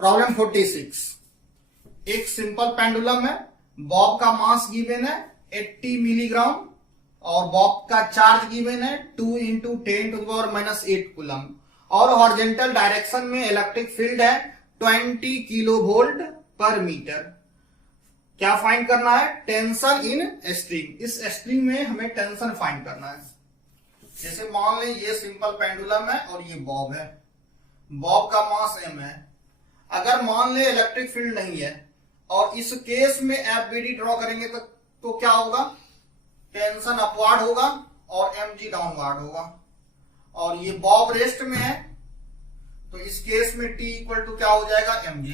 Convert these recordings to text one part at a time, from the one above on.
Problem 46। एक simple pendulum है, Bob का मास गिवन है 80 मिलीग्राम और बॉब का चार्ज गिवन है 2 इंटू 10⁻⁸ कूलम और हॉरिजॉन्टल डायरेक्शन में इलेक्ट्रिक फील्ड है 20 किलो वोल्ट पर मीटर। क्या फाइंड करना है? Tension in string. इस स्ट्रिंग में हमें टेंशन फाइंड करना है। जैसे मान लें ये सिंपल पेंडुलम है और ये बॉब है, बॉब का मास m है। अगर मान ले इलेक्ट्रिक फील्ड नहीं है और इस केस में एफबीडी ड्रॉ करेंगे तो क्या होगा? टेंशन अपवार्ड होगा और mg डाउनवार्ड होगा। और ये बॉब रेस्ट में है तो इस केस में t इक्वल टू क्या हो जाएगा? mg।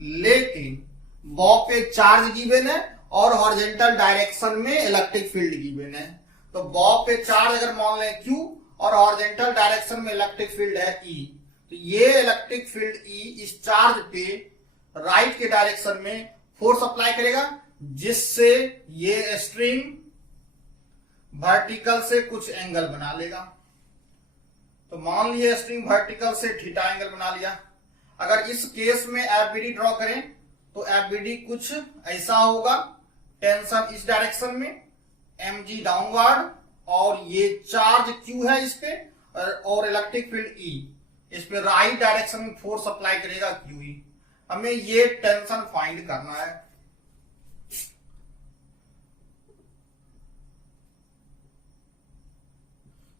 लेकिन बॉब पे चार्ज गिवन है और हॉरिजॉन्टल डायरेक्शन में इलेक्ट्रिक फील्ड गिवन है। तो बॉब पे चार्ज अगर मान लें q और हॉरिजॉन्टल डायरेक्शन में इलेक्ट्रिक फील्ड है E, तो ये इलेक्ट्रिक फील्ड E इस चार्ज पे राइट के डायरेक्शन में फोर्स अप्लाई करेगा, जिससे ये स्ट्रिंग वर्टिकल से कुछ एंगल बना लेगा। तो मान लिया स्ट्रिंग वर्टिकल से थीटा एंगल बना लिया। अगर इस केस में एफबीडी ड्रॉ करें तो एफबीडी कुछ ऐसा होगा, टेंशन इस डायरेक्शन में, mg डाउनवर्ड और ये चार्ज q है इस पे और इलेक्ट्रिक फील्ड E इस पे राइट डायरेक्शन में फोर्स अप्लाई करेगा QE। हमें ये टेंशन फाइंड करना है।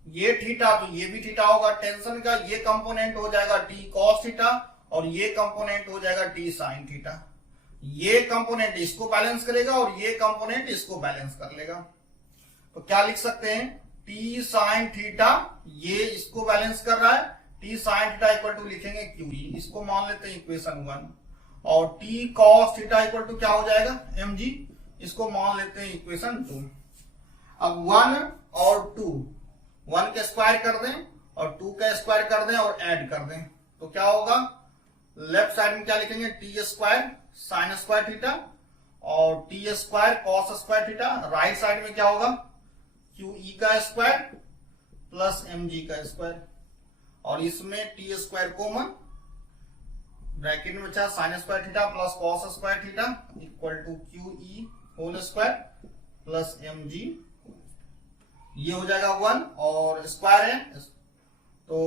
ये थीटा तो ये भी थीटा होगा, टेंशन का ये कंपोनेंट हो जाएगा t cos थीटा और ये कंपोनेंट हो जाएगा t sin थीटा। ये कंपोनेंट इसको बैलेंस करेगा और ये कंपोनेंट इसको बैलेंस कर लेगा। तो क्या लिख सकते हैं? t sin थीटा ये इसको बैलेंस कर रहा है, t sin theta equal to लिखेंगे QE, इसको मान लेते हैं इक्वेशन 1। और t cos theta equal to क्या हो जाएगा? mg, इसको मान लेते हैं इक्वेशन 2। अब 1 और 2, 1 का स्क्वायर कर दें और 2 का स्क्वायर कर दें और ऐड कर दें तो क्या होगा? लेफ्ट साइड में क्या लिखेंगे? T square sine square theta और T square cos square theta. Right side में क्या होगा? QE का स्क्वायर प्लस mg का स्क्वायर और इसमें टी स्क्वायर कॉमन, ब्रैकेट में बचा sine square theta plus cos square theta equal to QE whole square plus mg। ये हो जाएगा 1 और स्क्वायर है तो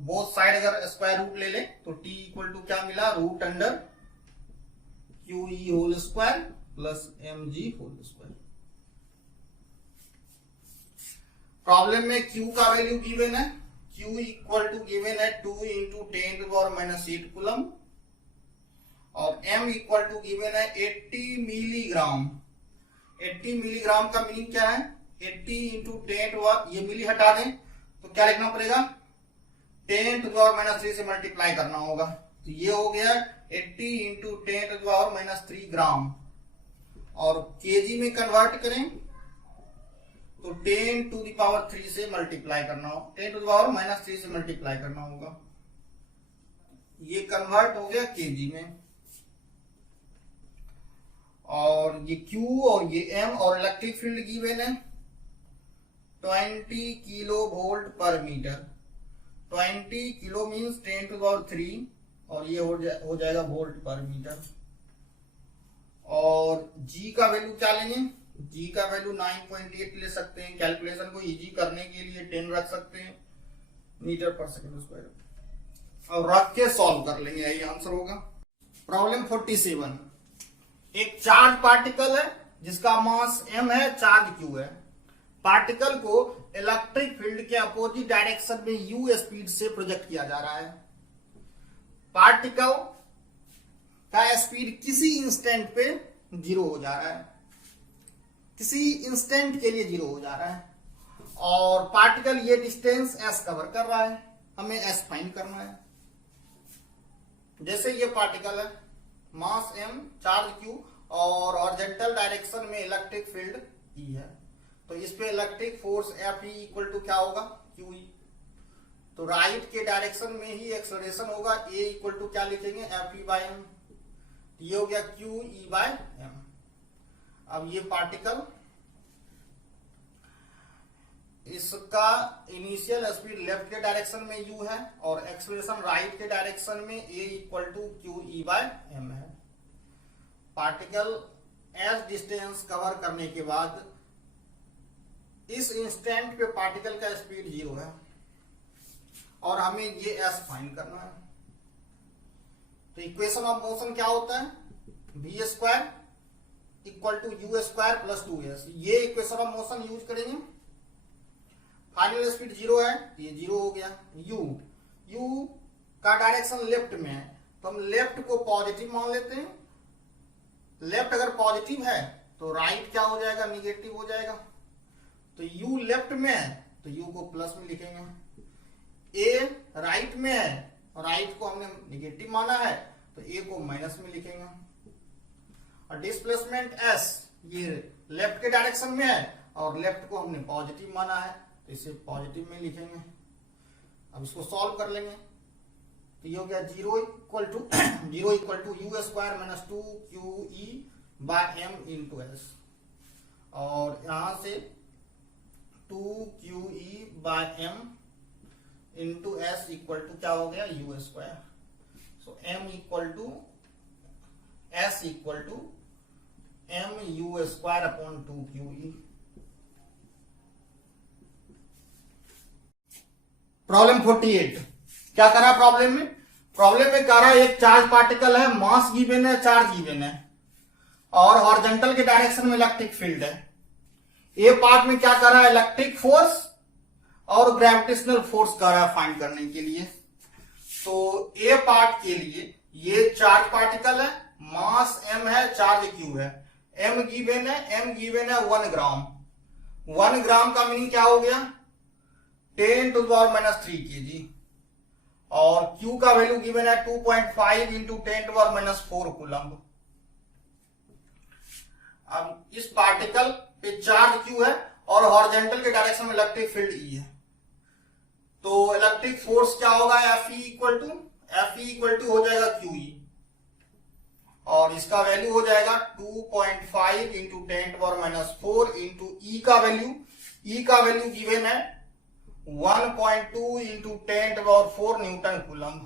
बोथ साइड अगर स्क्वायर रूट ले लें तो t इक्वल टू क्या मिला? Root under QE whole square plus mg whole square. Problem में q का वैल्यू गिवन है, q इक्वल टू गिवन है 2 इंटू 10⁻⁸ कूलम और m इक्वल टू गिवन है 80 मिलीग्राम। 80 मिलीग्राम का मीनिंग क्या है? 80 इंटू 10 ये मिली हटा दें तो क्या लिखना पड़ेगा? 10⁻³ से मल्टीप्लाई करना होगा। तो ये हो गया 80 इंटू 10⁻³ ग्राम और केजी में कन्वर्ट करें तो 10⁻³ से मल्टीप्लाई करना होगा, 10⁻³ से मल्टीप्लाई करना होगा। ये कन्वर्ट हो गया केजी में और ये Q और ये M और इलेक्ट्रिक फील्ड गिवन है 20 किलो वोल्ट पर मीटर। 20 किलो मीन्स 10⁻³ और ये हो जाएगा वोल्ट पर मीटर। और G का वैल्यू क्या लेंगे? G का वैल्यू 9.8 ले सकते हैं। कैलकुलेशन को इजी करने के लिए 10 रख सकते हैं मीटर पर सेकंड स्क्वायर और रख के सॉल्व कर लेंगे, यही आंसर होगा। प्रॉब्लम 47। एक चार्ज पार्टिकल है जिसका मास m है, चार्ज q है। पार्टिकल को इलेक्ट्रिक फील्ड के अपोजिट डायरेक्शन में u स्पीड से प्रोजेक्ट किया जा रहा है। पार्टिकल का स्पीड किसी इंस्टेंट पे 0 हो जा रहा है, किसी इंस्टेंट के लिए 0 हो जा रहा है और पार्टिकल ये डिस्टेंस s कवर कर रहा है। हमें s फाइंड करना है। जैसे ये पार्टिकल है, मास m, चार्ज q और हॉरिजॉन्टल डायरेक्शन में इलेक्ट्रिक फील्ड E है, तो इस पे electric force Fe equal to क्या होगा? QE। तो राइट के डायरेक्शन में ही एक्सेलरेशन होगा, A इक्वल टू क्या लिखेंगे? Fe/m। ये हो गया QE/m। अब ये पार्टिकल इसका इनिशियल स्पीड लेफ्ट के डायरेक्शन में u है और एक्सलेरेशन राइट के डायरेक्शन में a equal to q e by m है। पार्टिकल एस डिस्टेंस कवर करने के बाद इस इंस्टेंट पे पार्टिकल का स्पीड 0 है और हमें ये s फाइंड करना है। तो इक्वेशन ऑफ मोशन क्या होता है, v square equal to u square plus 2s। ये इक्वेशन ऑफ मोशन यूज करेंगे। फाइनल स्पीड 0 है, ये 0 हो गया। u का डायरेक्शन लेफ्ट में है तो हम लेफ्ट को पॉजिटिव मान लेते हैं। लेफ्ट अगर पॉजिटिव है तो राइट क्या हो जाएगा, निगेटिव हो जाएगा। तो u लेफ्ट में है तो u को प्लस में लिखेंगे। a राइट में है और राइट को हमने निगेटिव माना है तो a को माइनस में लिखेंगे। और डिस्प्लेसमेंट s ये लेफ्ट के डायरेक्शन में है और लेफ्ट को हमने पॉजिटिव माना है तो इसे पॉजिटिव में लिखेंगे। अब इसको सॉल्व कर लेंगे तो ये हो गया 0 equal to u square minus 2 q e by m into s. और यहां से 2 q e by m into s equal to क्या हो गया, u square. So m equal to s equal to m u square upon 2 q e. Problem 48 क्या करा problem में कह रहा है एक चार्ज पार्टिकल है, मास गिवन है, चार्ज गिवन है और हॉरिजॉन्टल के डायरेक्शन में इलेक्ट्रिक फील्ड है। ए पार्ट में क्या कर रहा है, इलेक्ट्रिक फोर्स और ग्रेविटेशनल फोर्स कर रहा है फाइंड करने के लिए। तो ए पार्ट के लिए ये चार्ज पार्टिकल है, मास m है, चार्ज q है। m गिवन है 1 ग्राम। 1 ग्राम का मीनिंग क्या हो गया, 10 to the power minus 3 kg। और q का वैल्यू गिवन है 2.5 into 10 to the power minus 4 coulomb. अब इस पार्टिकल पे चार्ज q है और हॉरिजॉन्टल के डायरेक्शन में इलेक्ट्रिक फील्ड E है। तो इलेक्ट्रिक फोर्स क्या होगा, Fe इक्वल टू हो जाएगा QE और इसका वैल्यू हो जाएगा 2.5 into 10 to power minus 4 into E का वैल्यू गिवन है 1.2 into 10 to power 4 newton coulomb.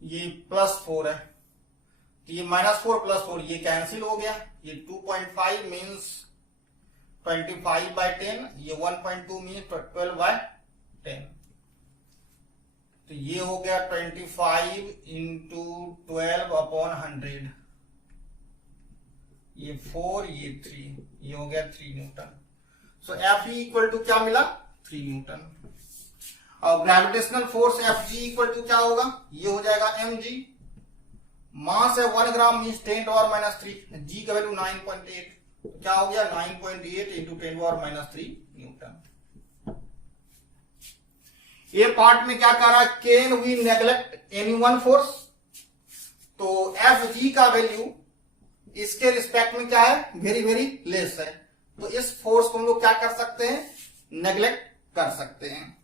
ये +4 है तो ये -4 +4 ये कैंसिल हो गया। ये 2.5 मीन्स 25/10, ये 1.2 मीन्स 12/10। तो ये हो गया 25 इंटू 12 अपॉन 100। ये 4 ये 3, ये हो गया 3 newton. So Fe equal to क्या मिला, 3 न्यूटन। और gravitational force Fg equal to क्या होगा, ये हो जाएगा mg। मास है 1 gram means 10 to power minus 3, G का वैल्यू 9.8 तो क्या हो गया 9.8 into 10 to power minus 3 newton. ये पार्ट में क्या कर रहा है, can we neglect any one force. तो Fg का वैल्यू इसके रिस्पेक्ट में क्या है, वेरी वेरी लेस है। तो इस फोर्स को हम लोग क्या कर सकते हैं, नेग्लेक्ट कर सकते हैं।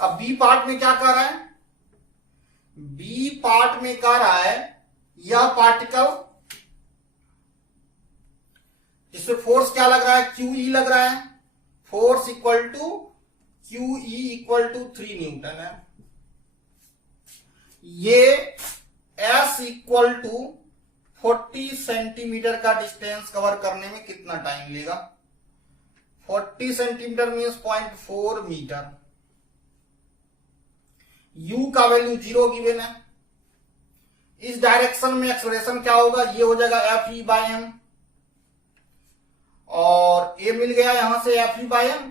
अब बी पार्ट में क्या कर रहा है, बी पार्ट में कह रहा है यह पार्टिकल जिसमें फोर्स क्या लग रहा है, QE लग रहा है। Force equal to QE equal to 3 newton है। ये S इक्वल टू 40 सेंटीमीटर का डिस्टेंस कवर करने में कितना टाइम लेगा। 40 सेंटीमीटर मीन्स 0.4 मीटर। U का वैल्यू 0 गिवन है। इस डायरेक्शन में एक्सलेरेशन क्या होगा, ये हो जाएगा Fe बाय m और A मिल गया यहां से Fe बाय m।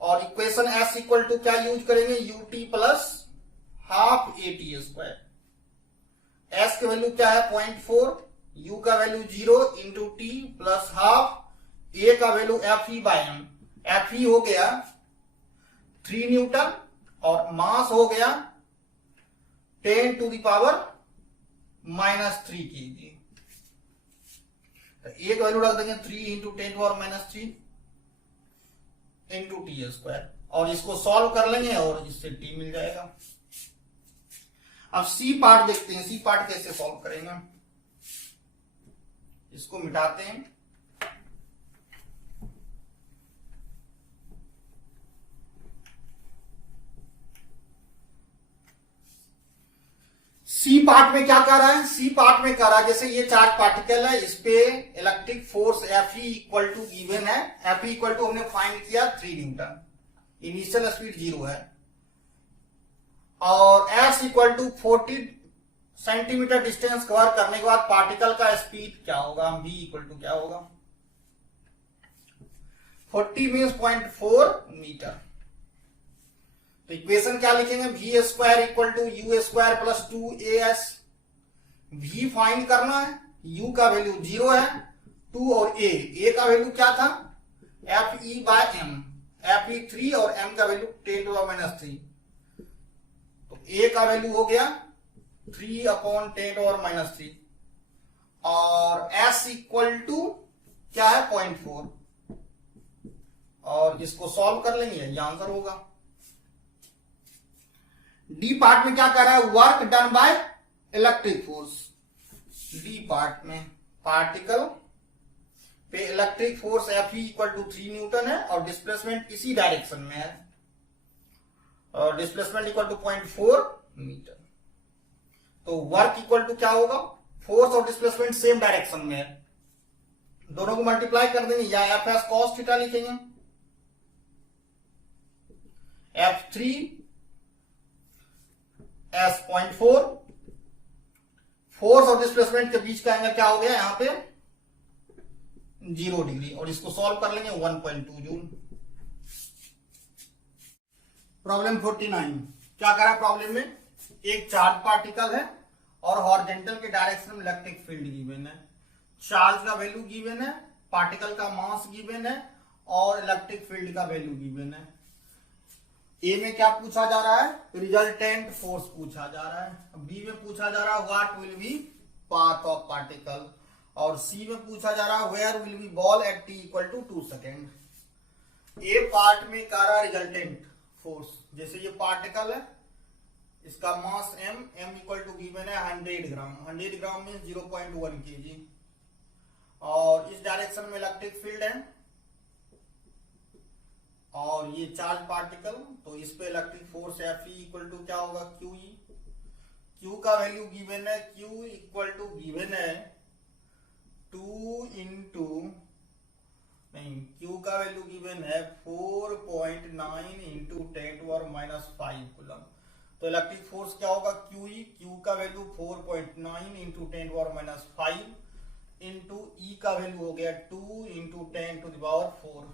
और इक्वेशन S इक्वल टू क्या यूज करेंगे, ut plus half at²। S की वैल्यू क्या है 0.4, U का value 0 into t plus half, A का value Fe by m। Fe हो गया 3 न्यूटन और मास हो गया 10 to the power minus 3 kg। तो एक वैल्यू रख देंगे 3 into 10 power minus 3 into t² और इसको सॉल्व कर लेंगे और इससे t मिल जाएगा। अब सी पार्ट देखते हैं, सी पार्ट कैसे सॉल्व करेंगे। इसको मिटाते हैं। सी पार्ट में क्या कर रहा है, सी पार्ट में कर रहा है जैसे ये चार्ज पार्टिकल है, इस पे electric force F E equal to given है। एफ ई इक्वल टू हमने फाइंड किया 3 न्यूटन, इनिशियल स्पीड 0 है, और S equal to 40 centimetre distance cover करने के बाद पार्टिकल का स्पीड क्या होगा, v इक्वल टू क्या होगा 40 मीन्स 0.4 मीटर। तो इक्वेशन क्या लिखेंगे, v square equal to u square plus 2as। v find करना है, u का वैल्यू 0 है, 2 और a का वैल्यू क्या था F E by M, F E 3 और m का वैल्यू 10⁻³ तो a का वैल्यू हो गया 3/10⁻³ और s इक्वल टू क्या है 0.4, और इसको सॉल्व कर लेंगे ये आंसर होगा। डी पार्ट में क्या कर रहा है, work done by electric force. D part में पार्टिकल पे electric force F E equal to 3 newton है और डिस्प्लेसमेंट इसी डायरेक्शन में है, और डिस्प्लेसमेंट इक्वल टू 0.4 मीटर। तो वर्क इक्वल टू क्या होगा, फोर्स और डिस्प्लेसमेंट सेम डायरेक्शन में है, दोनों को मल्टीप्लाई कर देंगे या एफ एस कॉस थीटा लिखेंगे, F3 S 0.4, फोर्स और डिस्प्लेसमेंट के बीच का एंगल क्या हो गया यहां पे 0 डिग्री, और इसको सॉल्व कर लेंगे 1.2 जूल। प्रॉब्लम 49 क्या करा, प्रॉब्लम में एक चार्ज पार्टिकल है और हॉरिजॉन्टल के डायरेक्शन में इलेक्ट्रिक फील्ड गिवन है, चार्ज का वैल्यू गिवन है, पार्टिकल का मास गिवन है और इलेक्ट्रिक फील्ड का वैल्यू गिवन है। ए में क्या पूछा जा रहा है, रिजल्टेंट फोर्स पूछा जा रहा है, बी में पूछा जा रहा है what will be path of particle, और सी में पूछा जा रहा है where will be ball at t equal to 2 second. A part में क्या रहा रिजल्टेंट फोर्स, जैसे ये पार्टिकल है, इसका मास m इक्वल टू गिवन है 100 ग्राम, 100 ग्राम में 0.1 kg, और इस डायरेक्शन में इलेक्ट्रिक फील्ड है और ये चार्ज पार्टिकल, तो इस पे electric force F E equal to क्या होगा क्यू ई, क्यू का वैल्यू गिवन है, क्यू इक्वल टू गिवन है 2 इंटू नहीं, क्यू का वैल्यू गिवन है 4.9 इंटू 10⁻⁵ कूलम। तो इलेक्ट्रिक फोर्स क्या होगा क्यू ई, क्यू का वैल्यू 4.9 इंटू 10⁻⁵ इंटू ई का वैल्यू हो गया 2 इंटू 10⁴।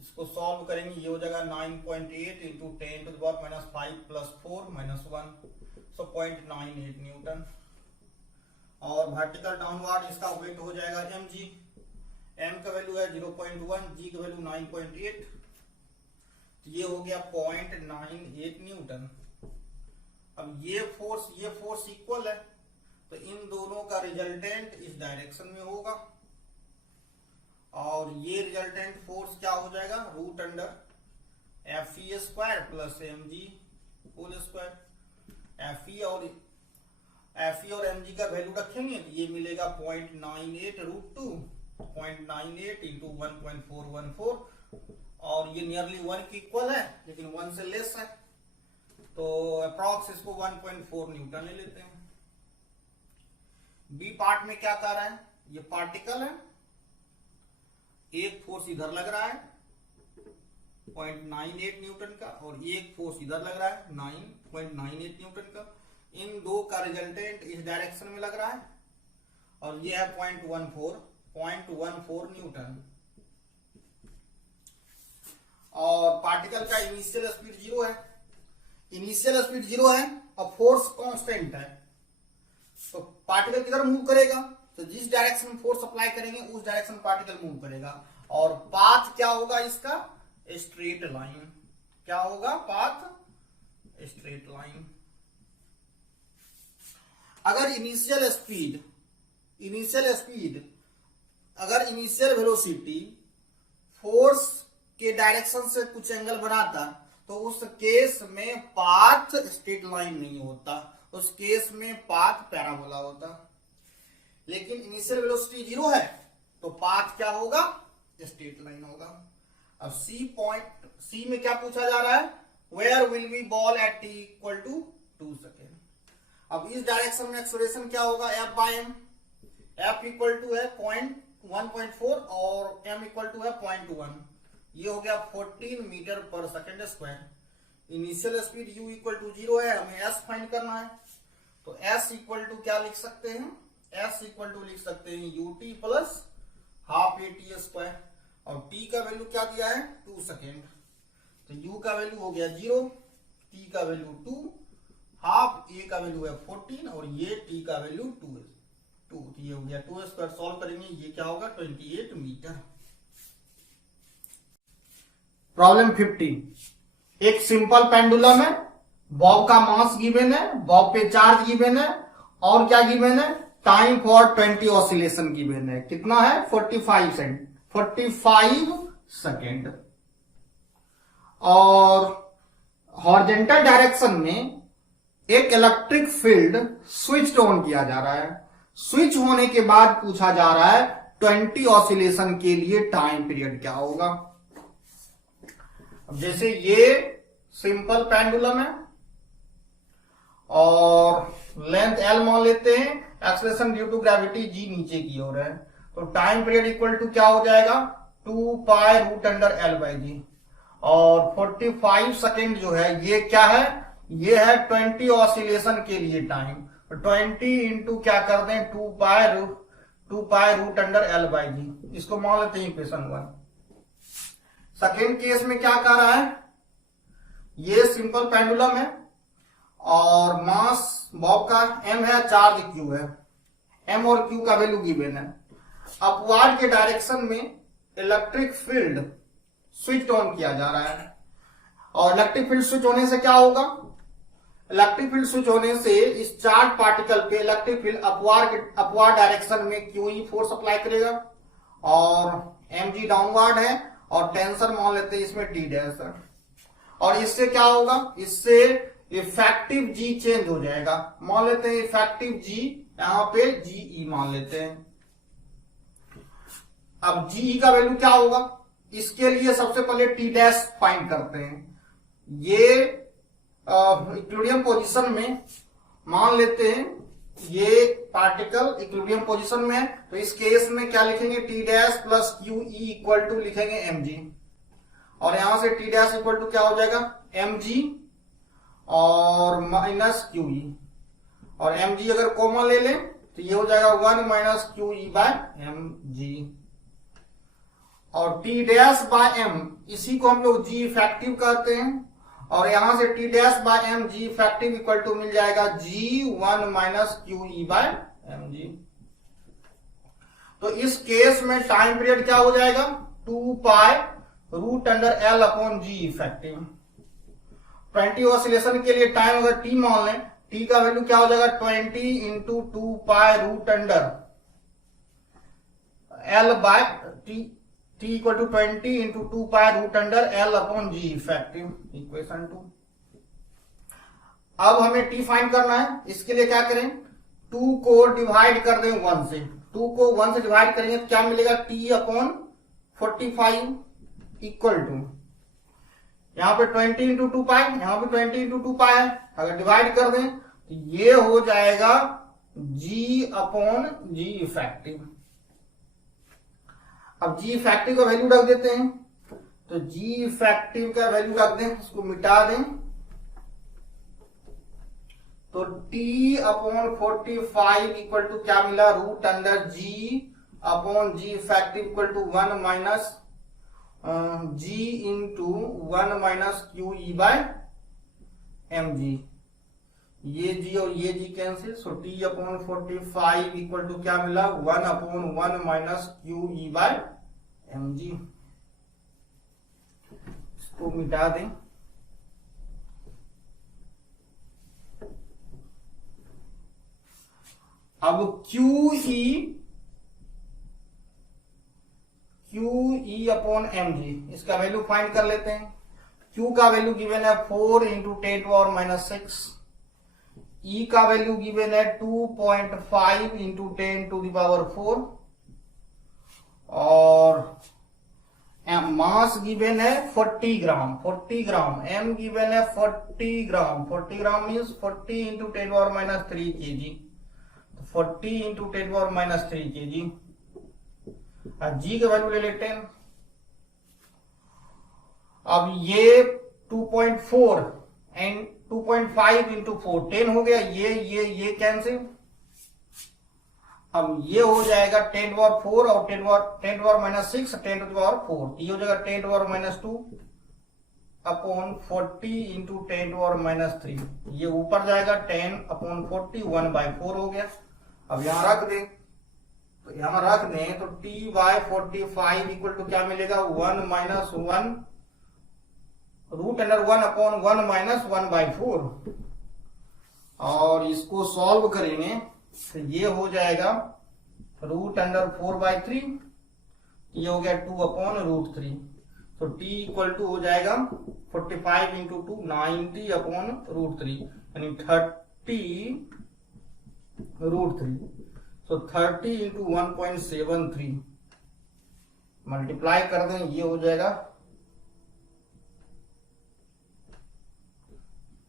इसको सॉल्व करेंगे, ये हो जाएगा 9.8 इंटू 10⁻⁵ प्लस 4 माइनस 1, सो 0.98 न्यूटन। और वर्टिकल डाउनवर्ड इसका वेट हो जाएगा mg, m का वैल्यू है 0.1, g का वैल्यू 9.8, तो ये हो गया 0.98 न्यूटन। अब ये फोर्स इक्वल है, तो इन दोनों का रिजल्टेंट इस डायरेक्शन में होगा, और ये रिजल्टेंट फोर्स क्या हो जाएगा root under F E square plus M G whole square. F E और एम जी का वैल्यू रखेंगे तो ये मिलेगा 0.98 रूट 2, 0.98 इंटू 1.414, और ये नियरली 1 के इक्वल है लेकिन 1 से लेस है, तो अप्रॉक्स इसको 1.4 न्यूटन ले लेते हैं। बी पार्ट में क्या कर रहा है, ये पार्टिकल है, एक फोर्स इधर लग रहा है 0.98 न्यूटन का और एक फोर्स इधर लग रहा है 9.98 न्यूटन का, इन दो का रिजल्टेंट इस डायरेक्शन में लग रहा है, और ये है 0.14 न्यूटन, और पार्टिकल का इनिशियल स्पीड 0 है, इनिशियल स्पीड 0 है और फोर्स कांस्टेंट है, तो पार्टिकल किधर मूव करेगा, तो जिस डायरेक्शन में फोर्स अप्लाई करेंगे उस डायरेक्शन में पार्टिकल मूव करेगा, और पाथ क्या होगा इसका स्ट्रेट लाइन, क्या होगा पाथ स्ट्रेट लाइन। अगर इनिशियल वेलोसिटी फोर्स के डायरेक्शन से कुछ एंगल बनाता तो उस केस में पाथ स्ट्रेट लाइन नहीं होता, उस केस में पाथ पैराबोला होता। लेकिन इनिशियल वेलोसिटी 0 है, तो पाथ क्या होगा, स्ट्रेट लाइन होगा। अब सी में क्या पूछा जा रहा है, where will be ball at T equal to 2 second. अब इस डायरेक्शन में एक्सेलरेशन क्या होगा, F by M. F equal to है 1.4 और एम इक्वल टू है 0.1। ये हो गया 14 मीटर पर second square. Initial speed u equal to 0 है, हमें s फाइंड करना है, तो s इक्वल टू क्या लिख सकते हैं, s इक्वल टू लिख सकते हैं ut plus half A T square, और t का वैल्यू क्या दिया है 2 सेकेंड, तो u का वैल्यू हो गया 0, t का वैल्यू 2, हाफ a का वैल्यू है 14 और ये t का वैल्यू 2 है 2, तो ये हो गया 2 स्क्वायर। सॉल्व करेंगे, ये क्या होगा 28 मीटर। प्रॉब्लम 50, एक सिंपल पेंडुलम है, बॉब का मास गिवन है, बॉब पे चार्ज गिवन है, और क्या गिवन है, टाइम फॉर 20 ऑसिलेशन गिवन है। कितना है 45 सेकेंड। और हॉरिजॉन्टल डायरेक्शन में एक इलेक्ट्रिक फील्ड स्विच ऑन किया जा रहा है। स्विच होने के बाद पूछा जा रहा है 20 ऑसिलेशन के लिए टाइम पीरियड क्या होगा। अब जैसे ये सिंपल पेंडुलम है और लेंथ l मान लेते हैं, acceleration due to gravity g नीचे की ओर है, तो टाइम पीरियड इक्वल टू क्या हो जाएगा 2 pi root under l by G. और 45 सेकेंड जो है ये क्या है, ये है 20 ऑसिलेशन के लिए टाइम, 20 इंटू क्या कर दें 2 pi root under l by G. इसको मान लेते हैं इक्वेशन 1। सेकेंड केस में क्या कर रहा है, ये सिंपल पेंडुलम है और मास बॉब का m है, चार्ज q है, m और q का वैल्यू गिवन है। अपवार्ड के डायरेक्शन में इलेक्ट्रिक फील्ड स्विच ऑन किया जा रहा है, और इलेक्ट्रिक फील्ड स्विच होने से क्या होगा, इलेक्ट्रिक फील्ड स्विच होने से इस चार्ज पार्टिकल पे इलेक्ट्रिक फील्ड अपवार्ड डायरेक्शन में QE फोर्स अप्लाई करेगा, और mg डाउनवर्ड है, और टेंशन मान लेते हैं इसमें T डैश है, और इससे क्या होगा, इससे इफेक्टिव G चेंज हो जाएगा। मान लेते हैं इफेक्टिव G, यहां पे GE मान लेते हैं। अब GE का वैल्यू क्या होगा, इसके लिए सबसे पहले T डैश फाइंड करते हैं। ये इक्विलिब्रियम पोजीशन में मान लेते हैं, ये पार्टिकल इक्विलिब्रियम पोजीशन में है, तो इस केस में क्या लिखेंगे T dash plus QE equal to लिखेंगे mg, और यहां से T डैश इक्वल टू क्या हो जाएगा mg और माइनस QE, और mg अगर कॉमन ले लें तो ये हो जाएगा 1 माइनस QE बाय mg, और T डैश बाय m इसी को हम लोग G इफेक्टिव कहते हैं, और यहां से T dash by m G effective equal to मिल जाएगा G 1 minus QE by mg। तो इस केस में टाइम पीरियड क्या हो जाएगा 2 pi root under l upon G effective. 20 oscillation के लिए टाइम अगर T मान लें, T का वैल्यू क्या हो जाएगा 20 into 2 pi root under l by T equal to 20 into 2 pi root under l upon G effective, equation 2। अब हमें T फाइंड करना है, इसके लिए क्या करें 2 को डिवाइड कर दें 1 से, 2 को 1 से डिवाइड करेंगे तो क्या मिलेगा T अपॉन 45 इक्वल टू, यहां पे 20 इंटू 2 पाई, यहां पे 20 इंटू 2 पाई है, अगर डिवाइड कर दें तो ये हो जाएगा G अपॉन G इफेक्टिव। अब G इफेक्टिव का वैल्यू रख देते हैं, तो G इफेक्टिव का वैल्यू रख दें, इसको मिटा दें, तो T अपॉन 45 इक्वल टू क्या मिला root under G upon G effective equal to 1 minus G into 1 minus QE by mg। ये G और ये G cancel, so T upon 45 equal to क्या मिला 1 upon 1 minus QE by mg। इसको मिटा दें, अब QE अपॉन mg इसका वैल्यू फाइंड कर लेते हैं। Q का वैल्यू गिवन है 4 into 10 to power minus 6, E का वैल्यू गिवन है 2.5 इंटू 10⁴ और मास गिवन है 40 ग्राम। 40 ग्राम एम गिवन है 40 ग्राम। 40 gram means 40 into 10⁻³ kg। 40 into 10⁻³ kg। जी का वैल्यू ले लेते हैं। अब ये 2.4 एंड 2.5 इंटू 4 10 हो गया। ये कैंसिल। अब ये हो जाएगा 10⁴ और 10⁻⁶ 10⁴ ये हो जाएगा 10⁻² अपॉन 40 इंटू 10⁻³ ये ऊपर जाएगा 10/40 1/4 हो गया। अब यहां रख दे तो यहां रख दें तो t/45 इक्वल टू क्या मिलेगा 1 - 1 √1 अपॉन 1 - 1/4 और इसको सॉल्व करेंगे तो ये हो जाएगा √4/3 ये हो गया 2/√3 तो t इक्वल टू हो जाएगा 45 इंटू 2 90/√3 यानी 30√3 तो 30 इंटू 1.73 मल्टीप्लाई कर दें ये हो जाएगा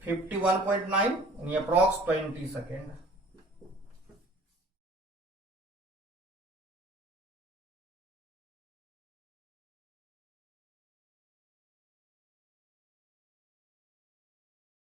51.9 यानी अप्रॉक्स 20 सेकेंड।